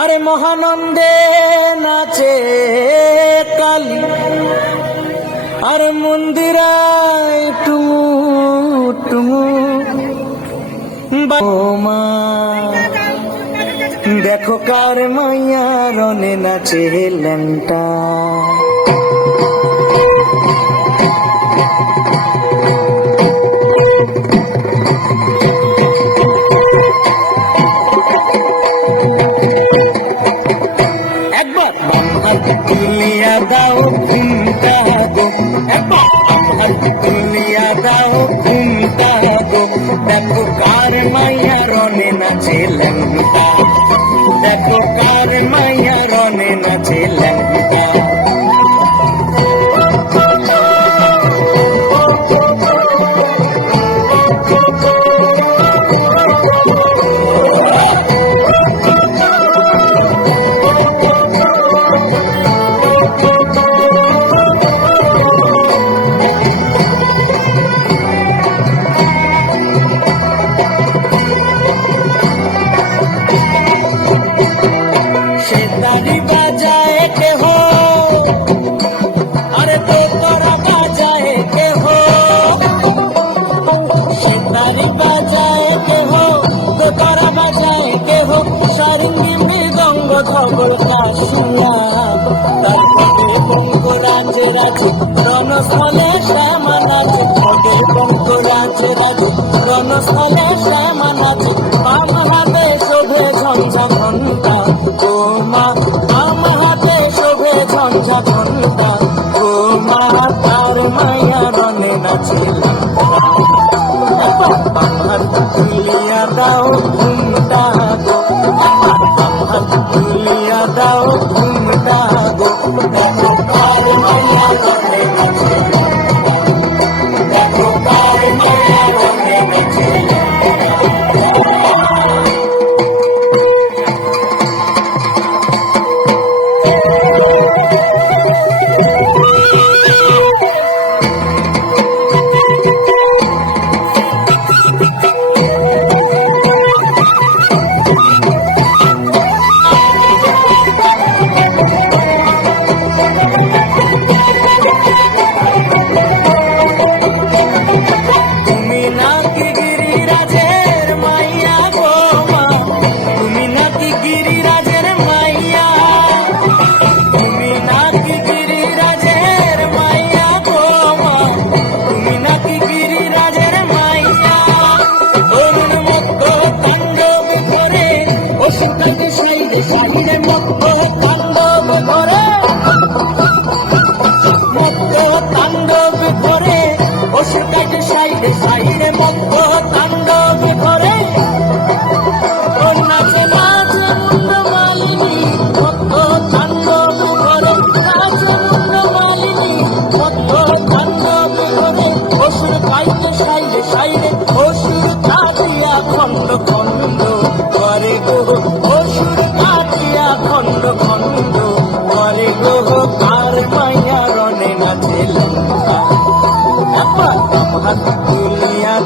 আরে মহানন্দে নাচে কালী। আরে মন্দিরায় টুমু টুমু বৌমা দেখো কার মাইয়া রনে নাচে ল্যাংটা। খবর না শুনা তার সঙ্গে বঙ্গ রাজে রাজে রণস্থলে শ্যামা নাচে সঙ্গে বঙ্গ রাজে রাজে রণস্থলে শ্যামা নাচে বাম হাতে শোভে ঝঞ্ঝা ঘণ্টা। ও মা বাম হাতে শোভে ঝঞ্ঝা ঘণ্টা। ও মা, তার মায়া রণে নাচিলা।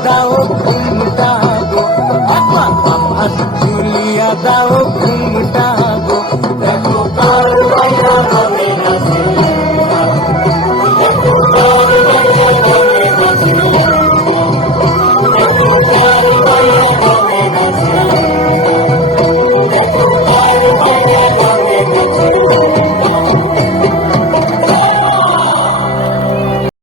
দাও ফুলটা গো আমার আমার ঝুলিয়া দাও